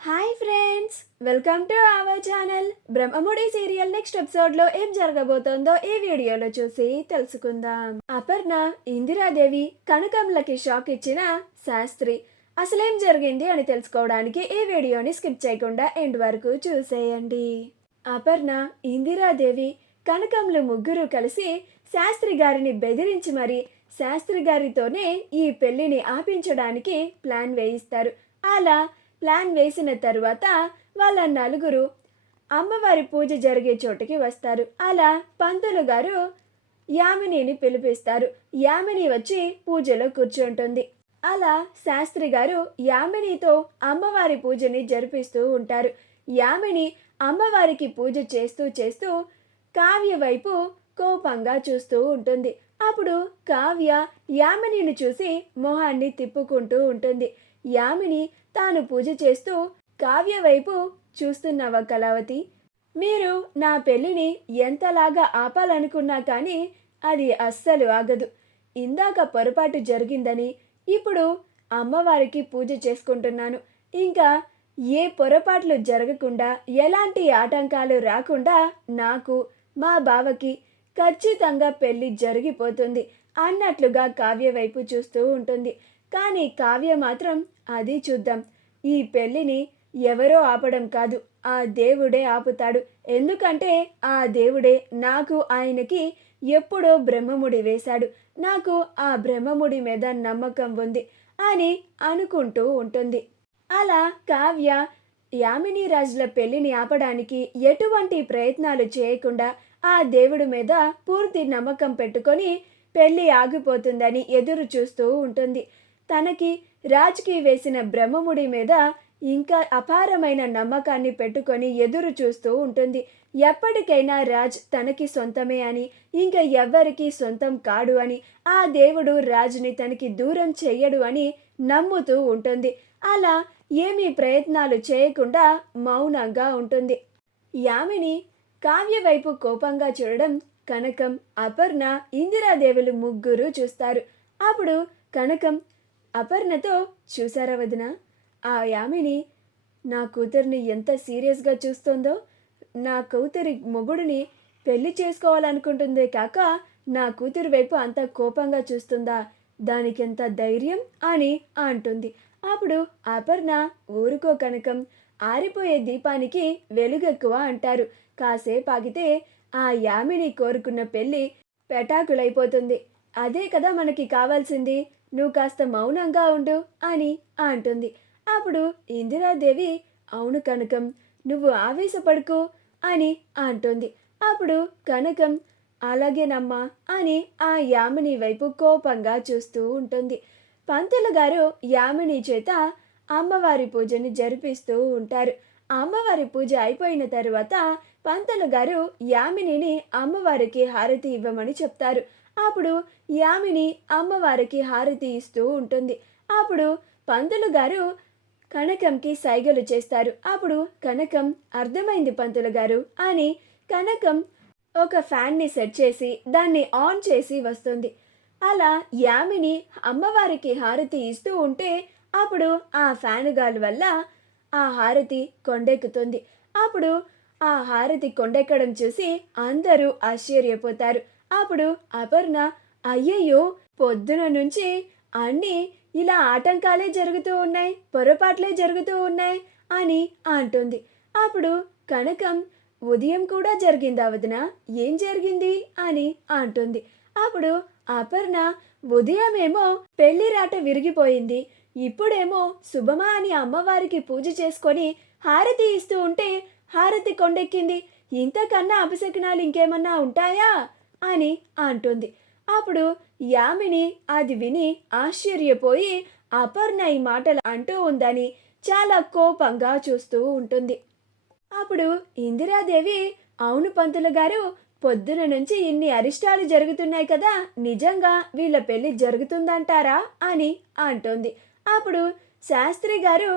Hi friends, welcome to our channel. Brahmamudi serial next ఎపిసోడ్లో ఏం జరగబోతోందో ఈ వీడియోలో చూసి తెలుసుకుందాం. అపర్ణ, ఇందిరాదేవి, కనకంలకి షాక్ ఇచ్చిన శాస్త్రి అసలేం జరిగింది అని తెలుసుకోవడానికి ఈ వీడియోని స్కిప్ చేయకుండా ఎండ్ వరకు చూసేయండి. అపర్ణ, ఇందిరాదేవి, కనకంలు ముగ్గురు కలిసి శాస్త్రి గారిని బెదిరించి మరి శాస్త్రి గారితోనే ఈ పెళ్లిని ఆపించడానికి ప్లాన్ వేయిస్తారు. అలా ప్లాన్ వేసిన తరువాత వాళ్ళ నలుగురు అమ్మవారి పూజ జరిగే చోటుకి వస్తారు. అలా పంతులు గారు యామినిని పిలిపిస్తారు. యామిని వచ్చి పూజలో కూర్చుంటుంది. అలా శాస్త్రి గారు యామినితో అమ్మవారి పూజని జరిపిస్తూ ఉంటారు. యామిని అమ్మవారికి పూజ చేస్తూ చేస్తూ కావ్య వైపు కోపంగా చూస్తూ ఉంటుంది. అప్పుడు కావ్య యామినిని చూసి మొహాన్ని తిప్పుకుంటూ ఉంటుంది. యామిని తాను పూజ చేస్తూ కావ్య వైపు చూస్తున్నావా కళావతి? మీరు నా పెళ్ళిని ఎంతలాగా ఆపాలనుకున్నా కానీ అది అస్సలు ఆగదు. ఇందాక పొరపాటు జరిగిందని ఇప్పుడు అమ్మవారికి పూజ చేసుకుంటున్నాను. ఇంకా ఏ పొరపాట్లు జరగకుండా, ఎలాంటి ఆటంకాలు రాకుండా నాకు, మా బావకి ఖచ్చితంగా పెళ్ళి జరిగిపోతుంది అన్నట్లుగా కావ్య వైపు చూస్తూ ఉంటుంది. కానీ కావ్య మాత్రం అది చూద్దాం, ఈ పెళ్ళిని ఎవరో ఆపడం కాదు, ఆ దేవుడే ఆపుతాడు. ఎందుకంటే ఆ దేవుడే నాకు ఆయనకి ఎప్పుడో బ్రహ్మముడి వేశాడు. నాకు ఆ బ్రహ్మముడి మీద నమ్మకం ఉంది అని అనుకుంటూ ఉంటుంది. అలా కావ్య యామిని రాజుల పెళ్లిని ఆపడానికి ఎటువంటి ప్రయత్నాలు చేయకుండా ఆ దేవుడి మీద పూర్తి నమ్మకం పెట్టుకొని పెళ్ళి ఆగిపోతుందని ఎదురు చూస్తూ ఉంటుంది. తనకి రాజ్కి వేసిన బ్రహ్మముడి మీద ఇంకా అపారమైన నమ్మకాన్ని పెట్టుకొని ఎదురు చూస్తూ ఉంటుంది. ఎప్పటికైనా రాజ్ తనకి సొంతమే అని, ఇంకా ఎవ్వరికి సొంతం కాడు అని, ఆ దేవుడు రాజ్ని తనకి దూరం చెయ్యడు అని నమ్ముతూ ఉంటుంది. అలా ఏమీ ప్రయత్నాలు చేయకుండా మౌనంగా ఉంటుంది. యామిని కావ్య వైపు కోపంగా చూడడం కనకం, అపర్ణ, ఇందిరాదేవులు ముగ్గురు చూస్తారు. అప్పుడు కనకం అపర్ణతో, చూసారా వదిన, ఆ యామిని నా కూతుర్ని ఎంత సీరియస్గా చూస్తోందో. నా కూతురి మొగుడిని పెళ్లి చేసుకోవాలనుకుంటుందే కాక నా కూతురి వైపు అంత కోపంగా చూస్తుందా? దానికెంత ధైర్యం అని అంటుంది. అప్పుడు అపర్ణ, ఊరుకో కనకం, ఆరిపోయే దీపానికి వెలుగెక్కువ అంటారు. కాసేపు ఆగితే ఆ యామిని కోరుకున్న పెళ్ళి పెటాకులైపోతుంది. అదే కదా మనకి కావాల్సింది. నువ్వు కాస్త మౌనంగా ఉండు అని అంటుంది. అప్పుడు ఇందిరాదేవి, అవును కనకం, నువ్వు ఆవేశపడుకో అని అంటుంది. అప్పుడు కనకం, అలాగేనమ్మా అని ఆ యామిని వైపు కోపంగా చూస్తూ ఉంటుంది. పంతులు గారు యామిని చేత అమ్మవారి పూజని జరిపిస్తూ ఉంటారు. అమ్మవారి పూజ అయిపోయిన తరువాత పంతులు గారు యామినిని అమ్మవారికి హారతి ఇవ్వమని చెప్తారు. అప్పుడు యామిని అమ్మవారికి హారతి ఇస్తూ ఉంటుంది. అప్పుడు పంతులు గారు కనకంకి సైగలు చేస్తారు. అప్పుడు కనకం, అర్థమైంది పంతులు గారు అని కనకం ఒక ఫ్యాన్ని సెట్ చేసి దాన్ని ఆన్ చేసి వస్తుంది. అలా యామిని అమ్మవారికి హారతి ఇస్తూ ఉంటే అప్పుడు ఆ ఫ్యాన్ గాలి వల్ల ఆ హారతి కొండెక్కుతుంది. అప్పుడు ఆ హారతి కొండెక్కడం చూసి అందరూ ఆశ్చర్యపోతారు. అప్పుడు అపర్ణ, అయ్యయ్యో, పొద్దున నుంచి అన్నీ ఇలా ఆటంకాలే జరుగుతూ ఉన్నాయి, పొరపాట్లే జరుగుతూ ఉన్నాయి అని అంటుంది. అప్పుడు కనకం, ఉదయం కూడా జరిగిందా వదిన? ఏం జరిగింది అని అంటుంది. అప్పుడు అపర్ణ, ఉదయమేమో పెళ్లి రాట విరిగిపోయింది, ఇప్పుడేమో శుభమా అని అమ్మవారికి పూజ చేసుకొని హారతి ఇస్తూ ఉంటే హారతి కొండెక్కింది. ఇంతకన్నా అపశకునాలు ఇంకేమన్నా ఉంటాయా అని అంటుంది. అప్పుడు యామిని అది విని ఆశ్చర్యపోయి అపర్ణ ఈ మాటలు అంటూ ఉందని చాలా కోపంగా చూస్తూ ఉంటుంది. అప్పుడు ఇందిరాదేవి, అవును పంతులు గారు, పొద్దున నుంచి ఇన్ని అరిష్టాలు జరుగుతున్నాయి కదా, నిజంగా వీళ్ళ పెళ్లి జరుగుతుందంటారా అని అంటుంది. అప్పుడు శాస్త్రి గారు,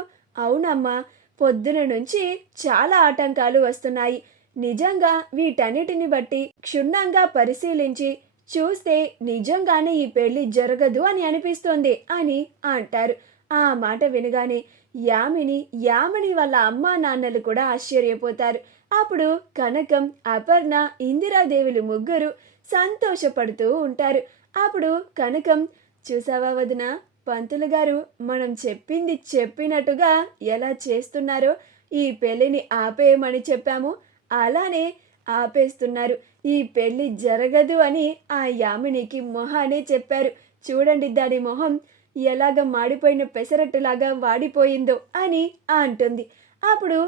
అవునమ్మా, పొద్దున నుంచి చాలా ఆటంకాలు వస్తున్నాయి. నిజంగా వీటన్నిటిని బట్టి క్షుణ్ణంగా పరిశీలించి చూస్తే నిజంగానే ఈ పెళ్లి జరగదు అని అనిపిస్తోంది అని అంటారు. ఆ మాట వినగానే యామిని వాళ్ళ అమ్మా నాన్నలు కూడా ఆశ్చర్యపోతారు. అప్పుడు కనకం, అపర్ణ, ఇందిరాదేవులు ముగ్గురు సంతోషపడుతూ ఉంటారు. అప్పుడు కనకం, చూసావా వదిన, పంతులు గారు మనం చెప్పింది చెప్పినట్టుగా ఎలా చేస్తున్నారో, ఈ పెళ్ళిని ఆపేయమని చెప్పాము అలానే ఆపేస్తున్నారు. ఈ పెళ్ళి జరగదు అని ఆ యామినికి మొహానే చెప్పారు. చూడండి దాని మొహం ఎలాగ మాడిపోయిన పెసరట్టులాగా వాడిపోయిందో అని అంటుంది. అప్పుడు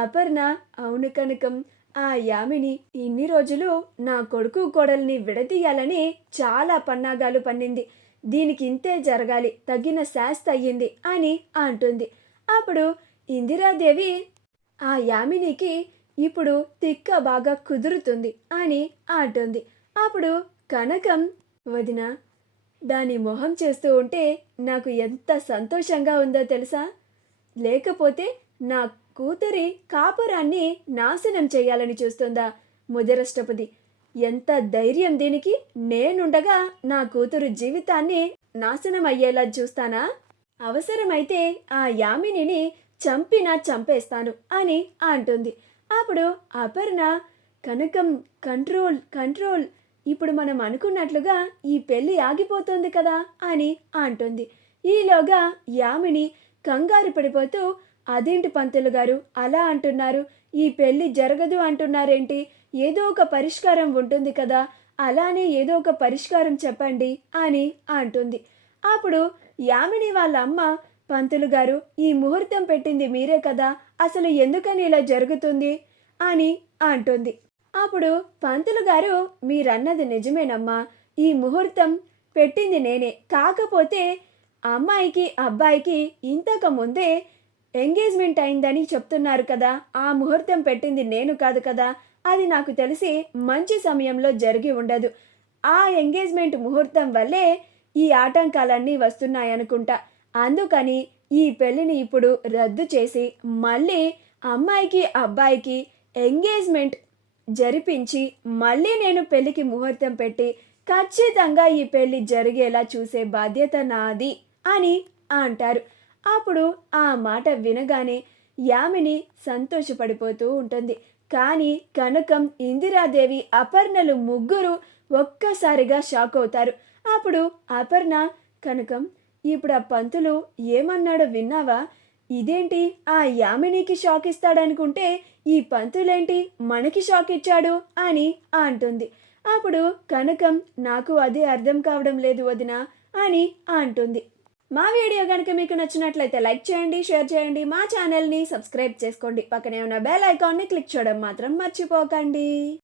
అపర్ణ, అవును కనకం, ఆ యామిని ఇన్ని రోజులు నా కొడుకు కోడల్ని విడదీయాలని చాలా పన్నాగాలు పన్నింది. దీనికి ఇంతే జరగాలి, తగిన శాస్తి అయ్యింది అని అంటుంది. అప్పుడు ఇందిరాదేవి, ఆ యామినికి ఇప్పుడు తిక్క బాగా కుదురుతుంది అని అంటుంది. అప్పుడు కనకం, వదిన, దాని మొహం చేస్తూ ఉంటే నాకు ఎంత సంతోషంగా ఉందో తెలుసా? లేకపోతే నా కూతురి కాపురాన్ని నాశనం చేయాలని చూస్తుందా ముదరష్టపది? ఎంత ధైర్యం దీనికి! నేనుండగా నా కూతురు జీవితాన్ని నాశనం అయ్యేలా చూస్తానా? అవసరమైతే ఆ యామినిని చంపినా చంపేస్తాను అని అంటుంది. అప్పుడు అపర్ణ, కనకం, కంట్రోల్ కంట్రోల్, ఇప్పుడు మనం అనుకున్నట్లుగా ఈ పెళ్ళి ఆగిపోతుంది కదా అని అంటుంది. ఈలోగా యామిని కంగారు పడిపోతూ, అదేంటి పంతులు గారు అలా అంటున్నారు? ఈ పెళ్ళి జరగదు అంటున్నారేంటి? ఏదో ఒక పరిష్కారం ఉంటుంది కదా, అలానే ఏదో ఒక పరిష్కారం చెప్పండి అని అంటుంది. అప్పుడు యామిని వాళ్ళ అమ్మ, పంతులు గారు, ఈ ముహూర్తం పెట్టింది మీరే కదా, అసలు ఎందుకని ఇలా జరుగుతుంది అని అంటుంది. అప్పుడు పంతులు గారు, మీరన్నది నిజమేనమ్మా, ఈ ముహూర్తం పెట్టింది నేనే. కాకపోతే అమ్మాయికి అబ్బాయికి ఇంతకు ముందే ఎంగేజ్మెంట్ అయిందని చెప్తున్నారు కదా, ఆ ముహూర్తం పెట్టింది నేను కాదు కదా, అది నాకు తెలిసి మంచి సమయంలో జరిగి ఉండదు. ఆ ఎంగేజ్మెంట్ ముహూర్తం వల్లే ఈ ఆటంకాలన్నీ వస్తున్నాయనుకుంటా. అందుకని ఈ పెళ్ళిని ఇప్పుడు రద్దు చేసి మళ్ళీ అమ్మాయికి అబ్బాయికి ఎంగేజ్మెంట్ జరిపించి మళ్ళీ నేను పెళ్ళికి ముహూర్తం పెట్టి ఖచ్చితంగా ఈ పెళ్ళి జరిగేలా చూసే బాధ్యత నాది అని అంటారు. అప్పుడు ఆ మాట వినగానే యామిని సంతోషపడిపోతూ ఉంటుంది. కానీ కనకం, ఇందిరాదేవి, అపర్ణలు ముగ్గురు ఒక్కసారిగా షాక్ అవుతారు. అప్పుడు అపర్ణ, కనకం, ఇప్పుడు ఆ పంతులు ఏమన్నాడో విన్నావా? ఇదేంటి, ఆ యామినికి షాక్ ఇస్తాడనుకుంటే ఈ పంతులేంటి మనకి షాక్ ఇచ్చాడు అని అంటుంది. అప్పుడు కనకం, నాకు అదే అర్థం కావడం లేదు వదిన అని అంటుంది. మా వీడియో కనుక మీకు నచ్చినట్లయితే లైక్ చేయండి, షేర్ చేయండి, మా ఛానల్ని సబ్స్క్రైబ్ చేసుకోండి, పక్కనే ఉన్న బెల్ ఐకాన్ని క్లిక్ చేయడం మాత్రం మర్చిపోకండి.